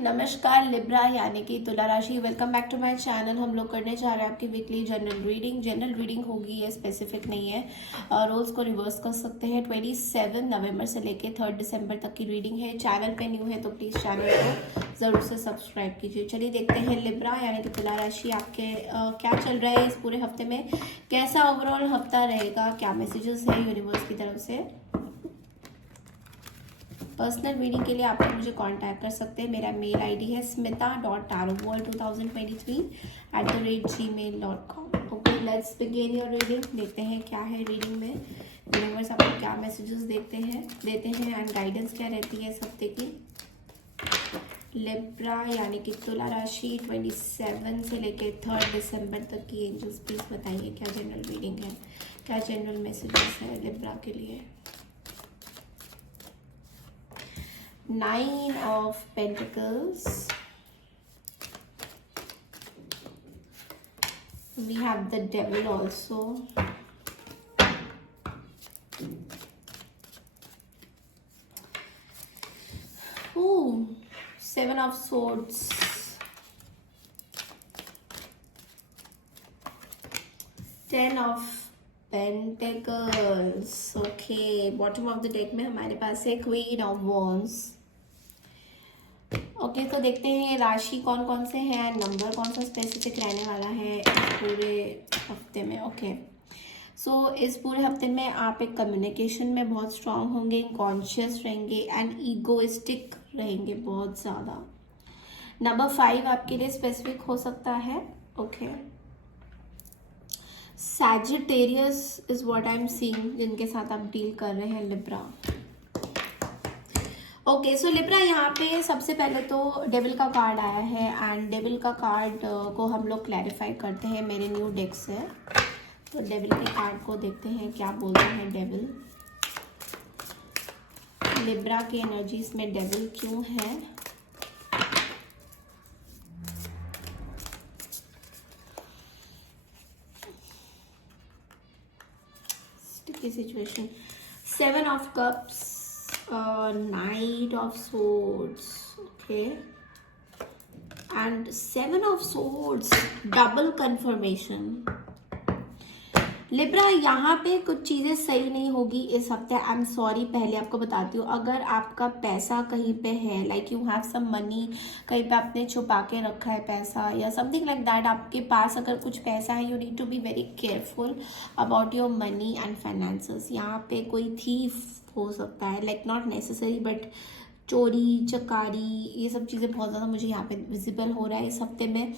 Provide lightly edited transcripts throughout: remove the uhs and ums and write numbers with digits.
नमस्कार लिब्रा यानी कि तुला राशि, welcome back to my channel. हम लोग करने जा रहे हैं आपकी वीकली जनरल रीडिंग होगी, ये स्पेसिफिक नहीं है। रोल्स को रिवर्स कर सकते हैं। 27 नवंबर से लेके 3 दिसंबर तक की रीडिंग है। चैनल पे न्यू है तो प्लीज़ चैनल को ज़रूर से सब्सक्राइब कीजिए। चलिए देखते हैं लिब्रा यानी कि तुला राशि आपके क्या चल रहा है इस पूरे हफ्ते में, कैसा ओवरऑल हफ्ता रहेगा, क्या मैसेजेस है यूनिवर्स की तरफ से। पर्सनल रीडिंग के लिए आप लोग मुझे कांटेक्ट कर सकते हैं। मेरा मेल आईडी है smita.tarotworld2023@gmail.com। Okay, let's begin your reading. देखते हैं क्या है रीडिंग में, यूनिवर्स आपको क्या मैसेजेस देते हैं एंड गाइडेंस क्या रहती है इस हफ्ते की। लिब्रा यानी कि तुला राशि 27 से लेके 3 दिसंबर तक की एंजल्स प्लीज बताइए क्या जनरल रीडिंग है, क्या जनरल मैसेजेस है लिब्रा के लिए। 9 of Pentacles. We have the Devil also. Ooh, 7 of Swords. 10 of Pentacles. Okay, bottom of the deck में हमारे पास है Queen of Wands. ओके तो देखते हैं राशि कौन कौन से हैं, नंबर कौन सा स्पेसिफिक रहने वाला है इस पूरे हफ्ते में। ओके सो इस पूरे हफ्ते में आप एक कम्युनिकेशन में बहुत स्ट्रांग होंगे, कॉन्शियस रहेंगे एंड ईगोइस्टिक रहेंगे बहुत ज़्यादा। नंबर 5 आपके लिए स्पेसिफिक हो सकता है। Okay, Sagittarius is what I am seeing, जिनके साथ आप डील कर रहे हैं लिब्रा। ओके सो लिब्रा यहाँ पे सबसे पहले तो डेविल का कार्ड आया है एंड डेविल का कार्ड को हम लोग क्लैरिफाई करते हैं मेरे न्यू डेक से। तो डेविल के कार्ड को देखते हैं क्या बोलते हैं डेविल। लिब्रा की एनर्जीज में डेविल क्यों है। Sticky situation. 7 of cups, Knight of Swords, okay, and 7 of Swords, double confirmation। Libra यहाँ पे कुछ चीज़ें सही नहीं होगी इस हफ्ते। आई एम सॉरी, पहले आपको बताती हूँ, अगर आपका पैसा कहीं पे है, like you have some money, कहीं पे आपने छुपा के रखा है पैसा या समथिंग लाइक दैट, आपके पास अगर कुछ पैसा है, you need to be very careful about your money and finances. यहाँ पे कोई थीफ हो सकता है, लाइक नॉट नेसेसरी बट चोरी चकारी ये सब चीज़ें बहुत ज़्यादा मुझे यहाँ पे विजिबल हो रहा है इस हफ्ते में।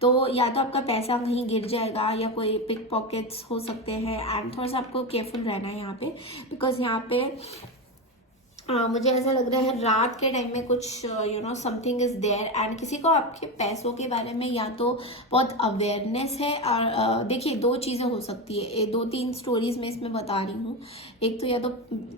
तो या तो आपका पैसा कहीं गिर जाएगा या कोई पिक पॉकेट्स हो सकते हैं एंड थोड़ा सा आपको केयरफुल रहना है यहाँ पे, बिकॉज यहाँ पे मुझे ऐसा लग रहा है रात के टाइम में कुछ समथिंग इज देयर एंड किसी को आपके पैसों के बारे में या तो बहुत अवेयरनेस है। और देखिए दो चीज़ें हो सकती है, 2-3 स्टोरीज में इसमें बता रही हूँ। एक तो या तो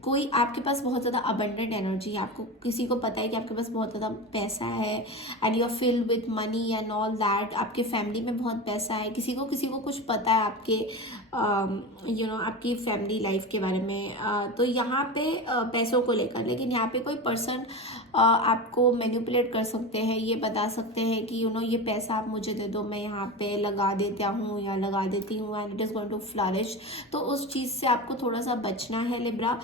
कोई आपके पास बहुत ज़्यादा अबंडेंट एनर्जी है, आपको किसी को पता है कि आपके पास बहुत ज़्यादा पैसा है and you are filled with money and all that, आपके फैमिली में बहुत पैसा है, किसी को कुछ पता है आपके आपकी फैमिली लाइफ के बारे में। तो यहाँ पे पैसों को लेकर, लेकिन यहाँ पे कोई पर्सन आपको मैनिपुलेट कर सकते हैं, ये बता सकते हैं कि ये पैसा आप मुझे दे दो, मैं यहाँ पे लगा देता हूँ या लगा देती हूँ and it is going to flourish. तो उस चीज़ से आपको थोड़ा सा बचना है लिब्रा।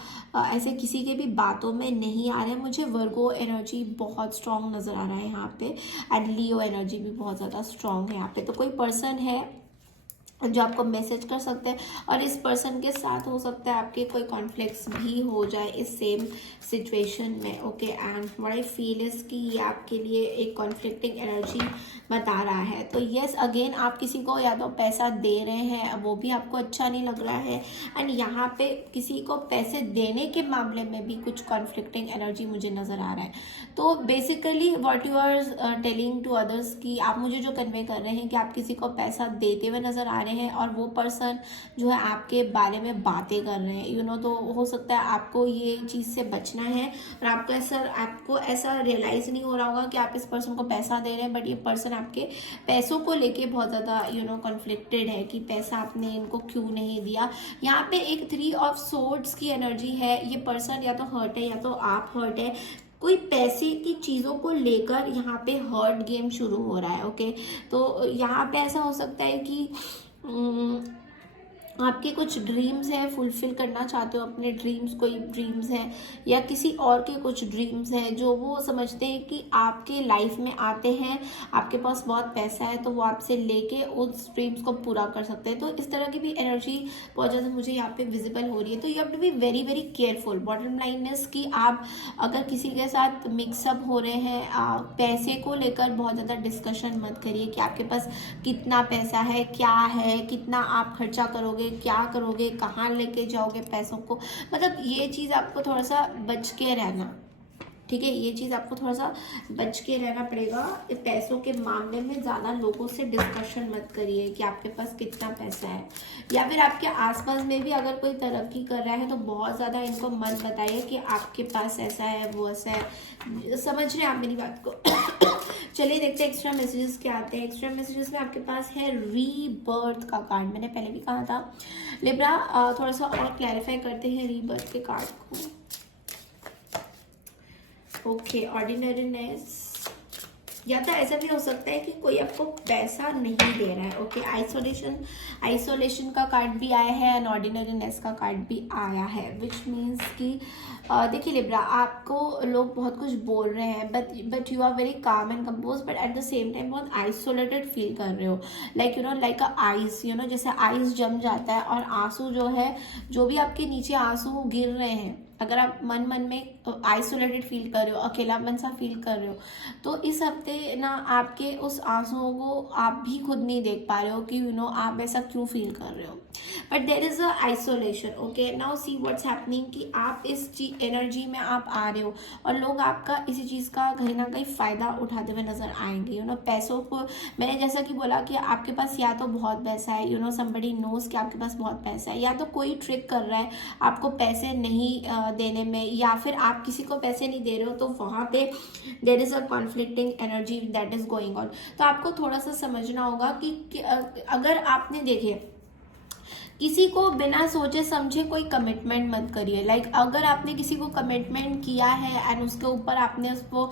ऐसे किसी के भी बातों में नहीं आ रहा है मुझे। वर्गो एनर्जी बहुत स्ट्रांग नज़र आ रहा है यहाँ पे एंड लियो एनर्जी भी बहुत ज़्यादा स्ट्रांग है यहाँ पे। तो कोई पर्सन है जो आपको मैसेज कर सकते हैं और इस पर्सन के साथ हो सकता है आपके कोई कॉन्फ्लिक्ट्स भी हो जाए इस सेम सिचुएशन में। Okay, and what I feel is कि ये आपके लिए एक कॉन्फ्लिक्टिंग एनर्जी बता रहा है। तो यस, अगेन आप किसी को या तो पैसा दे रहे हैं, वो भी आपको अच्छा नहीं लग रहा है एंड यहाँ पे किसी को पैसे देने के मामले में भी कुछ कॉन्फ्लिक्टिंग एनर्जी मुझे नज़र आ रहा है। तो basically what you are telling to others कि आप मुझे जो कन्वे कर रहे हैं कि आप किसी को पैसा देते हुए नज़र आ रहे हैं और वो पर्सन जो है आपके बारे में बातें कर रहे हैं तो हो सकता है आपको ये चीज़ से बचना है और आपको ऐसा रियलाइज़ नहीं हो रहा होगा कि आप इस पर्सन को पैसा दे रहे हैं, बट ये पर्सन आपके पैसों को लेके बहुत ज़्यादा कॉन्फ्लिक्टेड है कि पैसा आपने इनको क्यों नहीं दिया। यहाँ पे एक 3 ऑफ सोर्ड्स की एनर्जी है। ये पर्सन या तो हर्ट है या तो आप हर्ट है। कोई पैसे की चीज़ों को लेकर यहाँ पे हर्ट गेम शुरू हो रहा है। ओके, तो यहाँ पे ऐसा हो सकता है कि आपके कुछ ड्रीम्स हैं, फुलफिल करना चाहते हो अपने ड्रीम्स, कोई ड्रीम्स हैं या किसी और के कुछ ड्रीम्स हैं जो वो समझते हैं कि आपके लाइफ में आते हैं, आपके पास बहुत पैसा है तो वो आपसे लेके उस ड्रीम्स को पूरा कर सकते हैं। तो इस तरह की भी एनर्जी बहुत ज़्यादा मुझे यहाँ पे विजिबल हो रही है। तो you have to be very very careful. Bottom line is कि आप अगर किसी के साथ मिक्सअप हो रहे हैं, पैसे को लेकर बहुत ज़्यादा डिस्कशन मत करिए कि आपके पास कितना पैसा है, क्या है, कितना आप खर्चा करोगे, क्या करोगे, कहाँ लेके जाओगे पैसों को। मतलब ये चीज़ आपको थोड़ा सा बच के रहना, ठीक है, ये चीज़ आपको थोड़ा सा बच के रहना पड़ेगा। पैसों के मामले में ज़्यादा लोगों से डिस्कशन मत करिए कि आपके पास कितना पैसा है, या फिर आपके आसपास में भी अगर कोई तरक्की कर रहा है तो बहुत ज़्यादा इनको मत बताइए कि आपके पास ऐसा है, वो ऐसा है। समझ रहे हैं आप मेरी बात को? चलिए देखते हैं एक्स्ट्रा मैसेजेस क्या आते हैं। एक्स्ट्रा मैसेजेस में आपके पास है रीबर्थ का कार्ड। मैंने पहले भी कहा था लिब्रा, थोड़ा सा और क्लैरिफाई करते हैं रीबर्थ के कार्ड को। ओके, ऑर्डिनरीनेस, या तो ऐसा भी हो सकता है कि कोई आपको पैसा नहीं दे रहा है। ओके, आइसोलेशन का कार्ड भी आया है एंड ऑर्डिनरीनेस का कार्ड भी आया है, विच मीन्स कि देखिए लिब्रा, आपको लोग बहुत कुछ बोल रहे हैं but you are very calm and composed, but at the same time बहुत आइसोलेटेड फील कर रहे हो। Like you know, like a ice, you know, जैसे आइस जम जाता है और आंसू जो है, जो भी आपके नीचे आंसू गिर रहे हैं, अगर आप मन में आइसोलेटेड फील कर रहे हो, अकेलापन सा फील कर रहे हो, तो इस हफ्ते ना आपके उस आंसुओं को आप भी खुद नहीं देख पा रहे हो कि यू नो आप ऐसा क्यों फील कर रहे हो। But there is a isolation. Okay, now see what's happening कि आप इस एनर्जी में आप आ रहे हो और लोग आपका इसी चीज़ का कहीं ना कहीं फ़ायदा उठाते हुए नजर आएंगे। यू नो, पैसों को मैंने जैसा कि बोला कि आपके पास या तो बहुत पैसा है, यू नो, समबडी नोज कि आपके पास बहुत पैसा है, या तो कोई ट्रिक कर रहा है आपको पैसे नहीं देने में, या फिर आप किसी को पैसे नहीं दे रहे हो, तो वहाँ पे there is a conflicting energy that is going on. तो आपको थोड़ा सा समझना होगा कि अगर आपने देखे किसी को बिना सोचे समझे कोई कमिटमेंट मत करिए। लाइक अगर आपने किसी को कमिटमेंट किया है एंड उसके ऊपर आपने उसको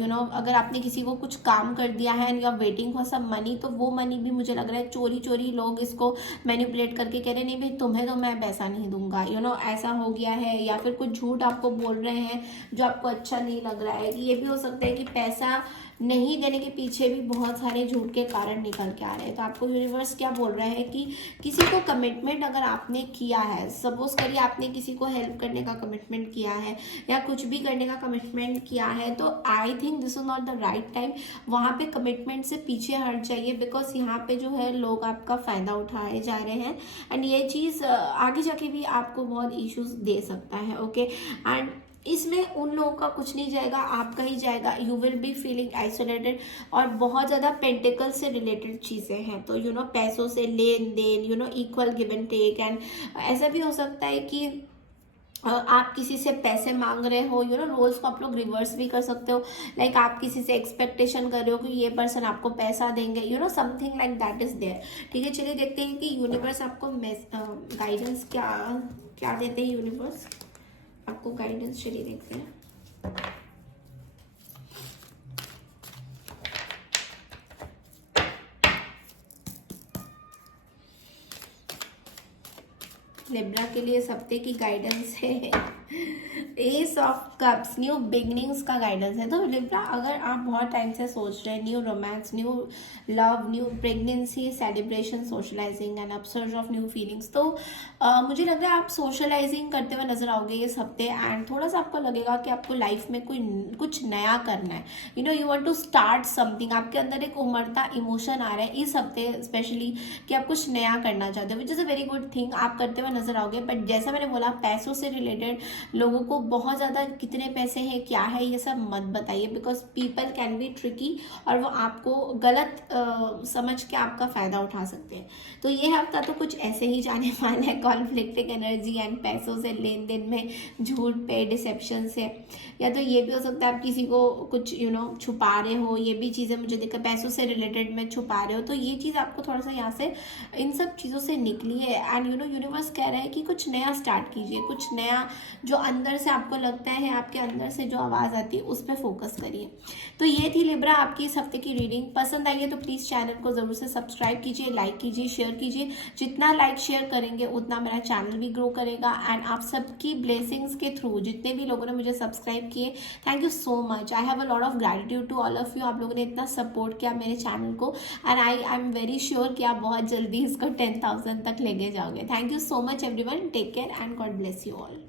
यू नो, अगर आपने किसी को कुछ काम कर दिया है and you are waiting for some money, तो वो मनी भी मुझे लग रहा है चोरी चोरी लोग इसको मैनिपुलेट करके कह रहे नहीं भाई तुम्हें तो मैं पैसा नहीं दूंगा, यू नो, ऐसा हो गया है। या फिर कुछ झूठ आपको बोल रहे हैं जो आपको अच्छा नहीं लग रहा है। ये भी हो सकता है कि पैसा नहीं देने के पीछे भी बहुत सारे झूठ के कारण निकल के आ रहे हैं। तो आपको यूनिवर्स क्या बोल रहा है कि किसी को कमिटमेंट अगर आपने किया है, सपोज करिए आपने किसी को हेल्प करने का कमिटमेंट किया है या कुछ भी करने का कमिटमेंट किया है, तो I think this is not the right time. वहाँ पे कमिटमेंट से पीछे हट जाइए, बिकॉज यहाँ पे जो है लोग आपका फ़ायदा उठाए जा रहे हैं एंड ये चीज़ आगे जाके भी आपको बहुत इश्यूज दे सकता है। ओके, एंड इसमें उन लोगों का कुछ नहीं जाएगा, आपका ही जाएगा। You will be feeling isolated और बहुत ज़्यादा पेंटिकल से रिलेटेड चीज़ें हैं। तो यू नो, पैसों से लेन देन, you know, equal give and take. And ऐसा भी हो सकता है कि आप किसी से पैसे मांग रहे हो, यू नो, रोल्स को आप लोग रिवर्स भी कर सकते हो। लाइक आप किसी से एक्सपेक्टेशन कर रहे हो कि ये पर्सन आपको पैसा देंगे, you know, something like that is there. ठीक है, चलिए देखते हैं कि यूनिवर्स आपको गाइडेंस क्या देते हैं। यूनिवर्स आपको गाइडेंस, चलिए देखते हैं। लिब्रा के लिए इस हफ्ते की गाइडेंस है S of cups, new beginnings का गाइडेंस है। तो लिब्रा, अगर आप बहुत टाइम से सोच रहे हैं new romance, new love, new pregnancy, celebration, socialising and upsurge of new feelings, तो मुझे लग रहा है आप सोशलाइजिंग करते हुए नजर आओगे इस हफ्ते। एंड थोड़ा सा आपको लगेगा कि आपको लाइफ में कुछ नया करना है। You know, you want to start something. आपके अंदर एक उमड़ता इमोशन आ रहा है इस हफ्ते स्पेशली कि आप कुछ नया करना चाहते हो, which is a very good thing. आप करते हुए नजर आओगे। बट जैसा मैंने बोला, पैसों से रिलेटेड लोगों को बहुत ज़्यादा कितने पैसे हैं, क्या है, ये सब मत बताइए, because people can be tricky और वो आपको गलत समझ के आपका फ़ायदा उठा सकते हैं। तो ये हफ्ता तो कुछ ऐसे ही जाने वाला है, कॉन्फ्लिक्टिंग एनर्जी एंड पैसों से लेन देन में झूठ पे, डिसेप्शन से। या तो ये भी हो सकता है आप किसी को कुछ यू नो छुपा रहे हो, ये भी चीज़ें मुझे दिक्कत, पैसों से रिलेटेड में छुपा रहे हो। तो ये चीज़ आपको थोड़ा सा यहाँ से इन सब चीज़ों से निकली है। एंड यू नो, यूनिवर्स कह रहा है कि कुछ नया स्टार्ट कीजिए, कुछ नया जो अंदर से आपको लगता है आपके अंदर से जो आवाज़ आती है उस पर फोकस करिए। तो ये थी लिब्रा आपकी इस हफ्ते की रीडिंग। पसंद आई है तो प्लीज़ चैनल को ज़रूर से सब्सक्राइब कीजिए, लाइक कीजिए, शेयर कीजिए। जितना लाइक शेयर करेंगे उतना मेरा चैनल भी ग्रो करेगा। एंड आप सबकी ब्लेसिंग्स के थ्रू जितने भी लोगों ने मुझे सब्सक्राइब किए, thank you so much. I have a lot of gratitude to all of you. आप लोगों ने इतना सपोर्ट किया मेरे चैनल को, and I am very sure कि आप बहुत जल्दी इसको 10,000 तक लेके जाओगे। Thank you so much everyone, take care and God bless you all.